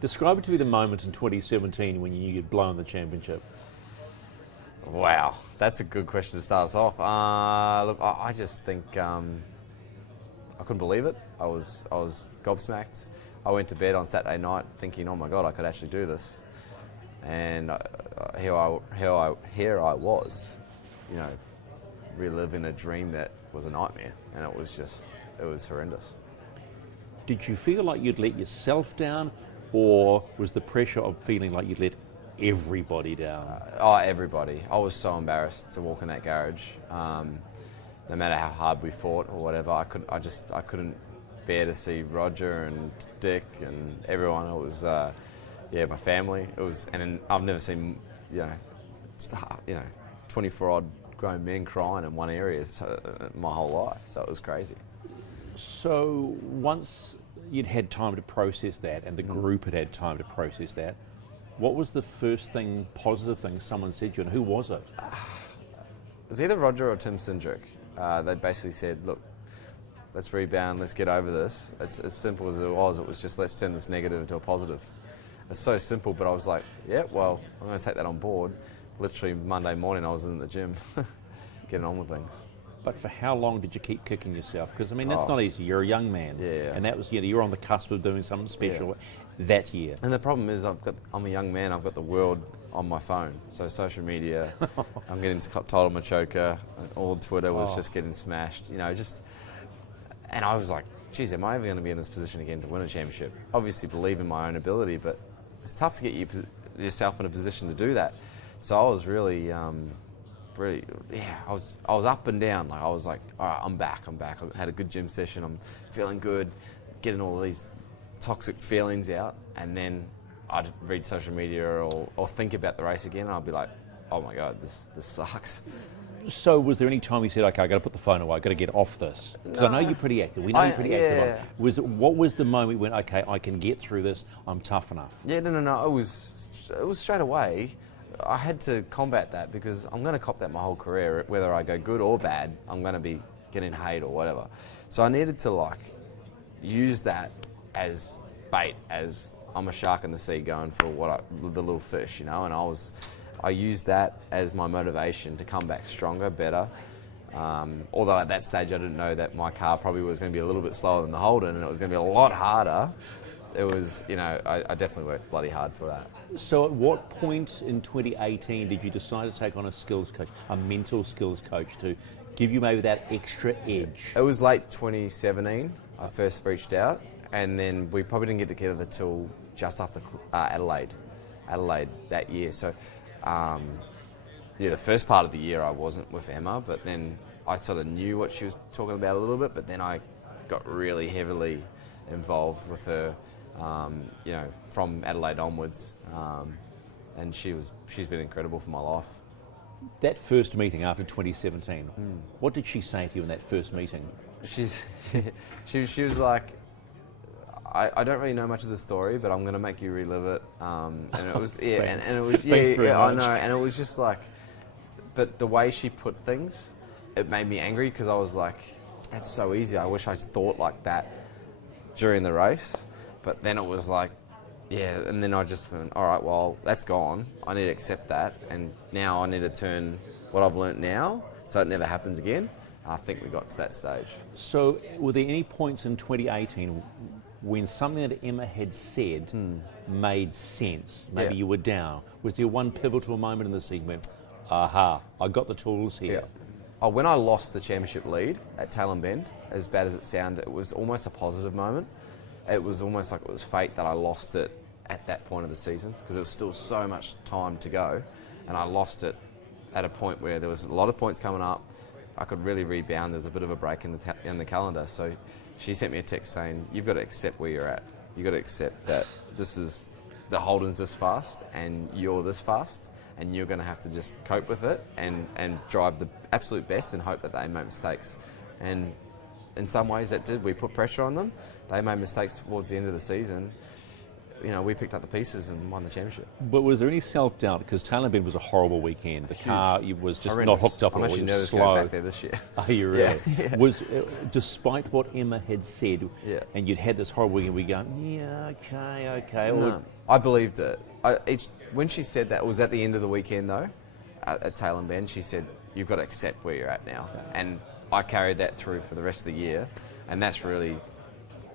Describe it to me the moment in 2017 when you knew you'd blown the championship. Wow, that's a good question to start us off. Look, I just think I couldn't believe it. I was gobsmacked. I went to bed on Saturday night thinking, oh my God, I could actually do this. And here I was, you know, reliving a dream that was a nightmare, and it was horrendous. Did you feel like you'd let yourself down, or was the pressure of feeling like you'd let everybody down? Everybody. I was so embarrassed to walk in that garage. No matter how hard we fought or whatever, I couldn't bear to see Roger and Dick and everyone. It was, my family. It was, and I've never seen, 24 odd grown men crying in one area my whole life. So it was crazy. So once you'd had time to process that, and the group had time to process that, what was the first thing, positive thing someone said to you, and who was it? It was either Roger or Tim Cindric. They basically said, look, let's rebound, let's get over this. It's as simple as it was just let's turn this negative into a positive. It's so simple, but I was like, yeah, well, I'm going to take that on board. Literally Monday morning I was in the gym getting on with things. But for how long did you keep kicking yourself? Because, I mean, that's not easy. You're a young man. Yeah. And that was, you're on the cusp of doing something special that year. And the problem is I'm a young man, I've got the world on my phone. So social media, I'm getting told I'm a choker. All Twitter was just getting smashed. And I was like, geez, am I ever going to be in this position again to win a championship? Obviously believe in my own ability, but it's tough to get yourself in a position to do that. So I was really... I was up and down. Like I was like, all right, I'm back. I had a good gym session. I'm feeling good, getting all these toxic feelings out. And then I'd read social media or think about the race again, and I'd be like, oh my God, this sucks. So was there any time you said, okay, I got to put the phone away, I got to get off this? Because I know you're pretty active. We know you're pretty active on it. What was the moment you went, okay, I can get through this, I'm tough enough? Yeah, no. It was straight away. I had to combat that because I'm going to cop that my whole career. Whether I go good or bad, I'm going to be getting hate or whatever. So I needed to use that as bait, as I'm a shark in the sea going for the little fish, and I used that as my motivation to come back stronger, better. Although at that stage I didn't know that my car probably was going to be a little bit slower than the Holden, and it was going to be a lot harder. It was, I definitely worked bloody hard for that. So at what point in 2018 did you decide to take on a skills coach, a mental skills coach, to give you maybe that extra edge? It was late 2017 I first reached out, and then we probably didn't get together till just after Adelaide that year. So the first part of the year I wasn't with Emma, but then I sort of knew what she was talking about a little bit, but then I got really heavily involved with her from Adelaide onwards, and she's been incredible for my life. That first meeting after 2017, what did she say to you in that first meeting? She was like, I don't really know much of the story, but I'm going to make you relive it. And it was and it was Thanks very much. I know, and it was just like, but the way she put things, it made me angry because I was like, that's so easy. I wish I thought like that during the race. But then it was like, and then I just went, all right, well, that's gone. I need to accept that, and now I need to turn what I've learnt now so it never happens again. I think we got to that stage. So were there any points in 2018 when something that Emma had said made sense? Maybe you were down. Was there one pivotal moment in the season when, aha, I got the tools here? Yeah. Oh, when I lost the championship lead at Tail and Bend, as bad as it sounded, it was almost a positive moment. It was almost like it was fate that I lost it at that point of the season, because there was still so much time to go, and I lost it at a point where there was a lot of points coming up. I could really rebound. There's a bit of a break in the calendar. So she sent me a text saying, you've got to accept where you're at. You've got to accept that the Holden's this fast and you're this fast, and you're going to have to just cope with it and drive the absolute best and hope that they make mistakes. And in some ways that did. We put pressure on them. They made mistakes towards the end of the season. we picked up the pieces and won the championship. But was there any self-doubt? Because Tailem Bend was a horrible weekend. The car was just Horrendous. not hooked up. I'm It actually was nervous slow. going back there this year. Are you really? Yeah. Was despite what Emma had said, Yeah. and you'd had this horrible weekend, we go, yeah, okay. No, I believed it. When she said that, it was at the end of the weekend though, at Tailem Bend. She said, "You've got to accept where you're at now," and I carried that through for the rest of the year, and that's really,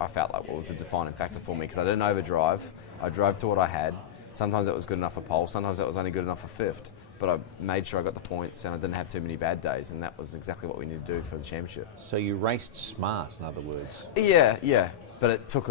I felt like what was the defining factor for me, because I didn't overdrive. I drove to what I had. Sometimes that was good enough for pole. Sometimes that was only good enough for fifth. But I made sure I got the points, and I didn't have too many bad days, and that was exactly what we needed to do for the championship. So you raced smart, in other words. Yeah. But it took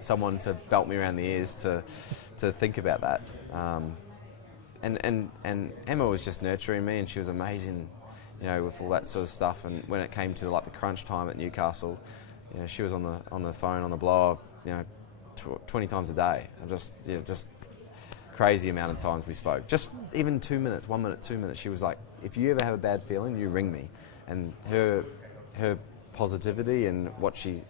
someone to belt me around the ears to think about that. And Emma was just nurturing me, and she was amazing, with all that sort of stuff. And when it came to like the crunch time at Newcastle, she was on the phone, on the blower, 20 times a day. Just crazy amount of times we spoke. Just even 2 minutes, 1 minute, 2 minutes. She was like, if you ever have a bad feeling, you ring me. And her positivity and what she,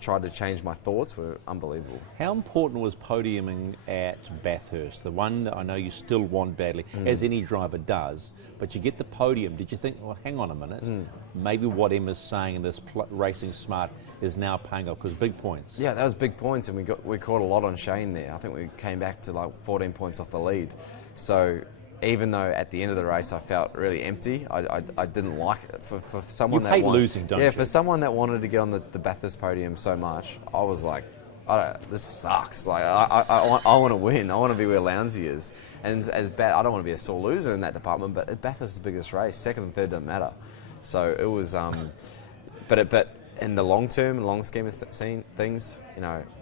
tried to change my thoughts were unbelievable. How important was podiuming at Bathurst? The one that I know you still want badly, as any driver does, but you get the podium. Did you think, well, hang on a minute, maybe what Emma's saying in this racing smart is now paying off, because big points. Yeah, that was big points, and we caught a lot on Shane there. I think we came back to like 14 points off the lead. So even though at the end of the race I felt really empty, I didn't like it. For someone You that hate losing, don't you? Yeah, for someone that wanted to get on the Bathurst podium so much, I was like, this sucks. Like I want to win. I want to be where Lounsey is. And as bad, I don't want to be a sore loser in that department. But at Bathurst, the biggest race, second and third doesn't matter. So it was, but in the long term, and long scheme of things,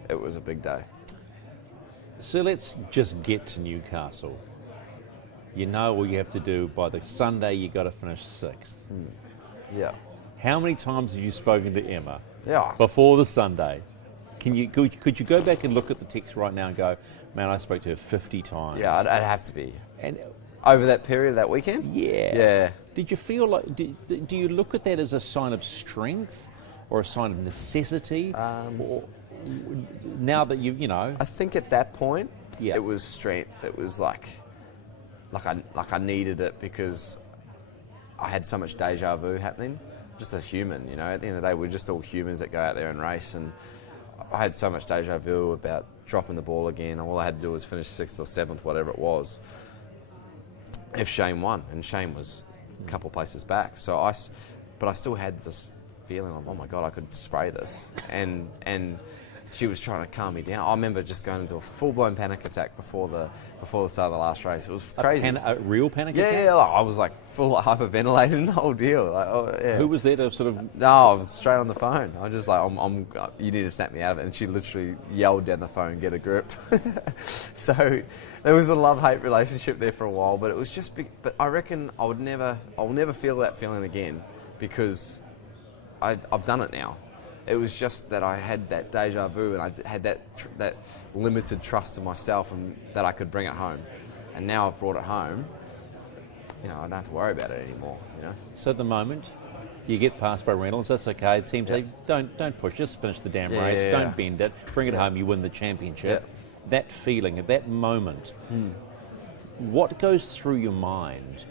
it was a big day. So let's just get to Newcastle. You know what you have to do. By the Sunday, you got to finish sixth. Yeah. How many times have you spoken to Emma Yeah. before the Sunday? Could you go back and look at the text right now and go, man, I spoke to her 50 times? Yeah, I'd have to be. And Over that period, that weekend? yeah. Yeah. Did you feel like, do you look at that as a sign of strength or a sign of necessity? Or, now that I think at that point, Yeah. it was strength. It was like I needed it because I had so much deja vu happening. Just a human, At the end of the day, we're just all humans that go out there and race, and I had so much deja vu about dropping the ball again. All I had to do was finish 6th or 7th, whatever it was, if Shane won, and Shane was a couple places back. But I still had this feeling of, oh my God, I could spray this, and she was trying to calm me down. I remember just going into a full-blown panic attack before the start of the last race. It was crazy. a real panic attack? Yeah, I was like full hyperventilating the whole deal. Like, yeah. Who was there to sort of... No, I was straight on the phone. I was just like, you need to snap me out of it. And she literally yelled down the phone, get a grip. So there was a love-hate relationship there for a while, but it was just big. But I reckon I'll never feel that feeling again, because I've done it now. It was just that I had that deja vu, and I had that limited trust in myself, and that I could bring it home. And now I've brought it home, I don't have to worry about it anymore, So at the moment, you get passed by Reynolds, that's okay. The team say, don't push, just finish the damn race, Yeah. don't bend it, bring it home, you win the championship. Yeah. That feeling, at that moment, what goes through your mind?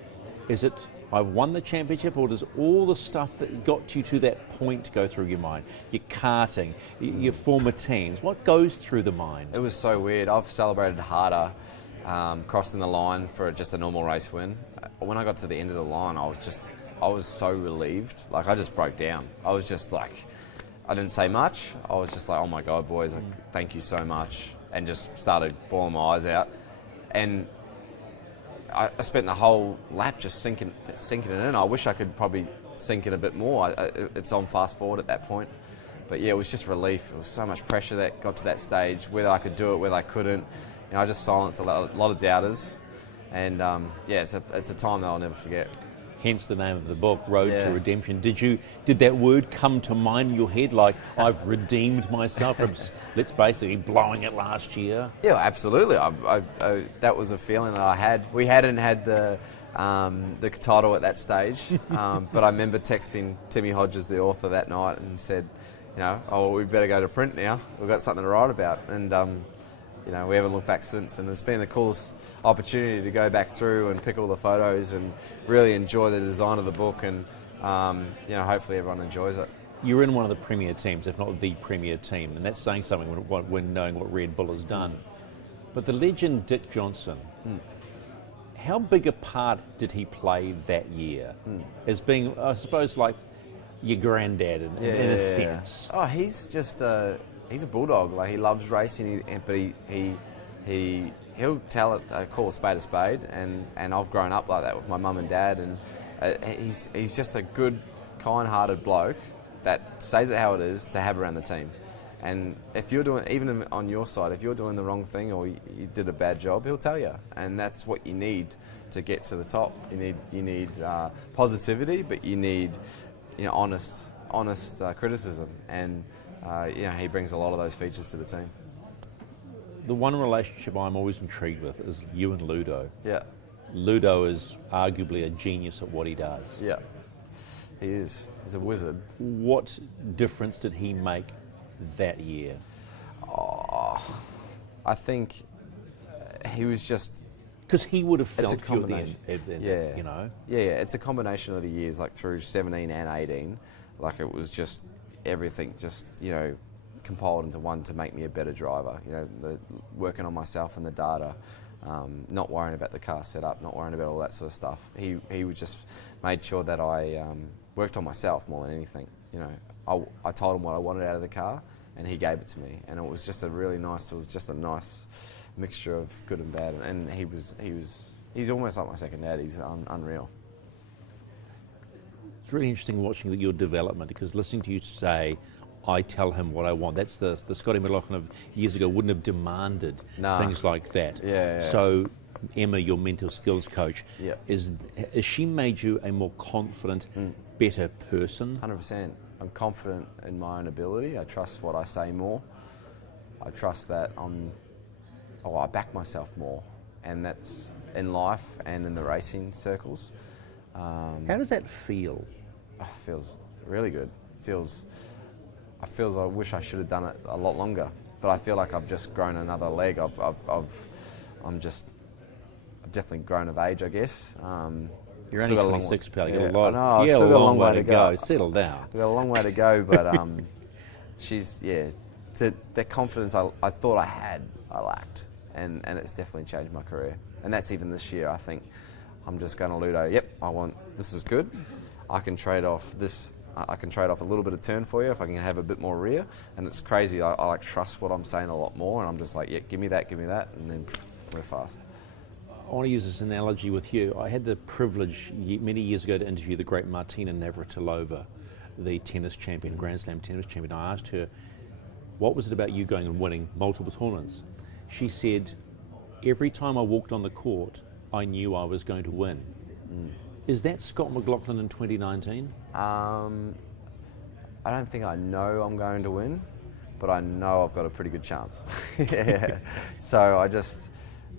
Is it, I've won the championship, or does all the stuff that got you to that point go through your mind? Your karting, your former teams, what goes through the mind? It was so weird. I've celebrated harder crossing the line for just a normal race win. When I got to the end of the line, I was so relieved. Like, I just broke down. I was just like, I didn't say much. I was just like, oh my God, boys, thank you so much. And just started bawling my eyes out. And I spent the whole lap just sinking it in. I wish I could probably sink it a bit more. It's on fast forward at that point. But yeah, it was just relief. It was so much pressure that got to that stage, whether I could do it, whether I couldn't. I just silenced a lot of doubters. And it's a time that I'll never forget. Hence the name of the book, Road to Yeah. Redemption. Did that word come to mind in your head, like, I've redeemed myself from, let's basically, blowing it last year? Yeah, absolutely. That was a feeling that I had. We hadn't had the title at that stage, but I remember texting Timmy Hodges, the author, that night, and said, oh, we better go to print now. We've got something to write about. And, we haven't looked back since. And it's been the coolest opportunity to go back through and pick all the photos and really enjoy the design of the book. And, hopefully everyone enjoys it. You're in one of the premier teams, if not the premier team, and that's saying something when knowing what Red Bull has done. But the legend Dick Johnson, how big a part did he play that year as being, I suppose, like your granddad in a sense? Oh, he's just he's a bulldog. Like, he loves racing, but he'll call a spade, and I've grown up like that with my mum and dad, and he's just a good, kind-hearted bloke that stays at how it is to have around the team. And if you're doing, even on your side, if you're doing the wrong thing or you did a bad job, he'll tell you. And that's what you need to get to the top. You need positivity, but you need honest criticism. And he brings a lot of those features to the team. The one relationship I'm always intrigued with is you and Ludo. Yeah. Ludo is arguably a genius at what he does. Yeah. He is. He's a wizard. What difference did he make that year? Oh, I think he was just... Because he would have felt it's a combination. Yeah, it's a combination of the years, like through 17 and 18. Like, it was just everything compiled into one to make me a better driver. Working on myself and the data, not worrying about the car setup, not worrying about all that sort of stuff. He would just made sure that I worked on myself more than anything. I told him what I wanted out of the car, and he gave it to me, and it was just a nice mixture of good and bad. And he's almost like my second dad. He's unreal. It's really interesting watching your development, because listening to you say, I tell him what I want. That's the Scotty McLaughlin of years ago wouldn't have demanded things like that. Yeah. So Emma, your mental skills coach, yeah. Has she made you a more confident, better person? 100%. I'm confident in my own ability. I trust what I say more. I trust that I back myself more. And that's in life and in the racing circles. How does that feel? It feels really good. I wish I should have done it a lot longer, but I feel like I've just grown another leg. I've definitely grown of age, I guess. You're only 26, pal. I've still got a long way to go. Settle down. We've got a long way to go, but the confidence I thought I had, I lacked, and it's definitely changed my career. And that's even this year. I think I'm just going to Ludo. Yep, this is good. I can trade off this. I can trade off a little bit of turn for you if I can have a bit more rear. And it's crazy. I like trust what I'm saying a lot more, and I'm just like, yeah, give me that, and then we're fast. I want to use this analogy with you. I had the privilege many years ago to interview the great Martina Navratilova, the tennis champion, Grand Slam tennis champion. I asked her, what was it about you going and winning multiple tournaments? She said, every time I walked on the court, I knew I was going to win. Is that Scott McLaughlin in 2019? I don't think I know I'm going to win, but I know I've got a pretty good chance. Yeah. So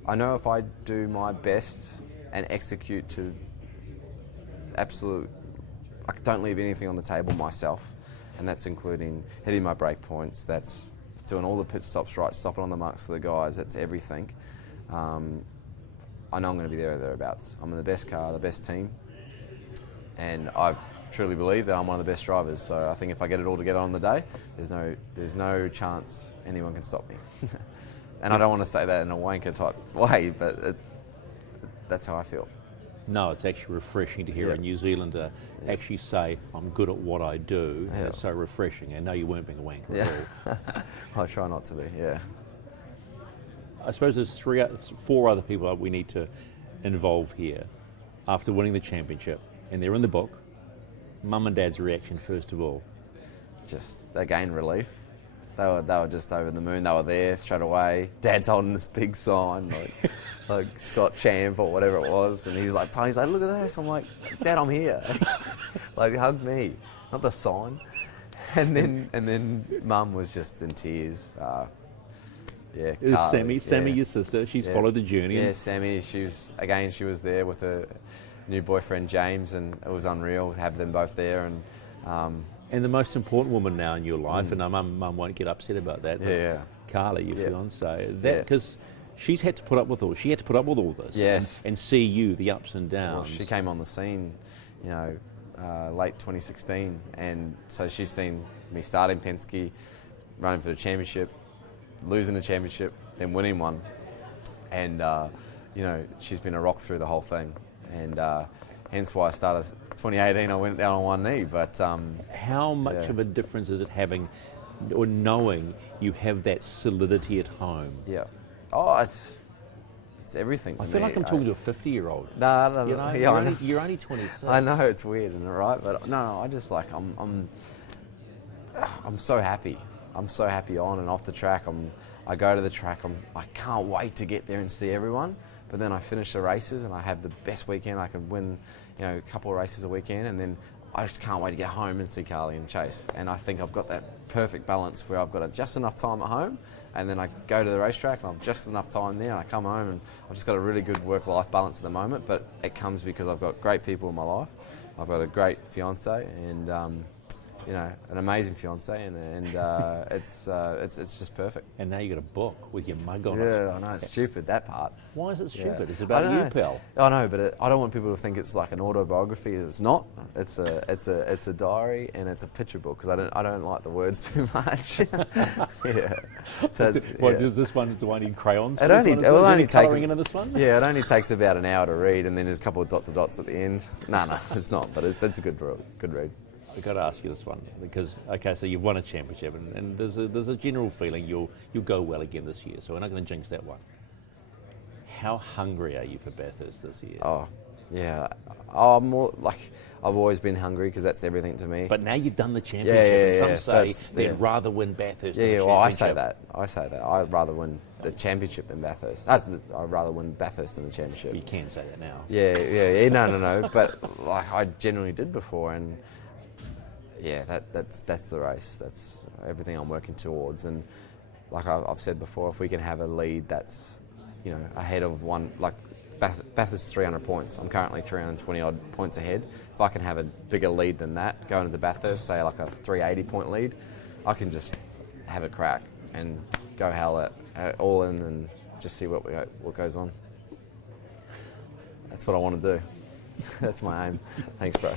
I know if I do my best and execute to absolute, I don't leave anything on the table myself, and that's including hitting my break points, that's doing all the pit stops right, stopping on the marks for the guys, that's everything. I know I'm going to be there or thereabouts. I'm in the best car, the best team, and I truly believe that I'm one of the best drivers. So I think if I get it all together on the day, there's no chance anyone can stop me. And I don't want to say that in a wanker type way, but that's how I feel. No, it's actually refreshing to hear a New Zealander actually say, I'm good at what I do, and it's so refreshing. And no, you weren't being a wanker at all. I try not to be, yeah. I suppose there's four other people that we need to involve here after winning the championship, and they're in the book. Mum and Dad's reaction, first of all. Just, they gained relief. They were just over the moon. They were there straight away. Dad's holding this big sign, like Scott Champ or whatever it was, and he's like, look at this. I'm like, Dad, I'm here. Like, hug me, not the sign. And then Mum was just in tears. Yeah, it was Sammy, your sister. She's followed the journey. Yeah, Sammy. She was there with her new boyfriend James, and it was unreal to have them both there. And And the most important woman now in your life, and mum won't get upset about that. Yeah. Carly, your Yeah. fiance, that because she's had to put up with all. She had to put up with all this. Yes. And see you, the ups and Well, downs. she came on the scene, late 2016, and so she's seen me starting Penske, running for the championship, losing the championship, then winning one, and she's been a rock through the whole thing, and hence why I started 2018. I went down on one knee, but How much of a difference is it having, or knowing you have that solidity at home? yeah, oh, it's everything to I me. feel like I'm talking to a 50-year-old. No, You know, yeah, I know. you're only 26. I know it's weird, and right, but no, I just like I'm so happy. I'm so happy on and off the track. I go to the track. I can't wait to get there and see everyone. But then I finish the races and I have the best weekend. I can win, a couple of races a weekend, and then I just can't wait to get home and see Carly and Chase. And I think I've got that perfect balance where I've got just enough time at home, and then I go to the racetrack and I've just enough time there, and I come home and I've just got a really good work-life balance at the moment. But it comes because I've got great people in my life. I've got a great fiance and an amazing fiance, and it's just perfect. And now you got a book with your mug on it. Yeah, I know, it's stupid, that part. Why is it stupid? Yeah. It's about I don't you, know. pal. I know, but I don't want people to think it's like an autobiography. It's not. It's a diary, and it's a picture book because I don't like the words too much. Yeah. So Does this one? Do I need crayons? It only colouring into this one. Yeah, it only takes about an hour to read, and then there's a couple of dots at the end. No, it's not. But it's a good read. I've got to ask you this one because so you've won a championship and there's a general feeling you'll go well again this year. So we're not going to jinx that one. How hungry are you for Bathurst this year? Oh, yeah. I'm more like I've always been hungry because that's everything to me. But now you've done the championship, and some say they'd rather win Bathurst. than the Well, I championship. say that. I'd rather win the championship than Bathurst. I'd rather win Bathurst than the championship. You can say that now. Yeah. No. But like I generally did before, and yeah, that's the race. That's everything I'm working towards. And like I've said before, if we can have a lead that's ahead of one, like Bathurst 300 points. I'm currently 320 odd points ahead. If I can have a bigger lead than that, going into Bathurst, say like a 380 point lead, I can just have a crack and go all in and just see what goes on. That's what I want to do. That's my aim. Thanks, bro.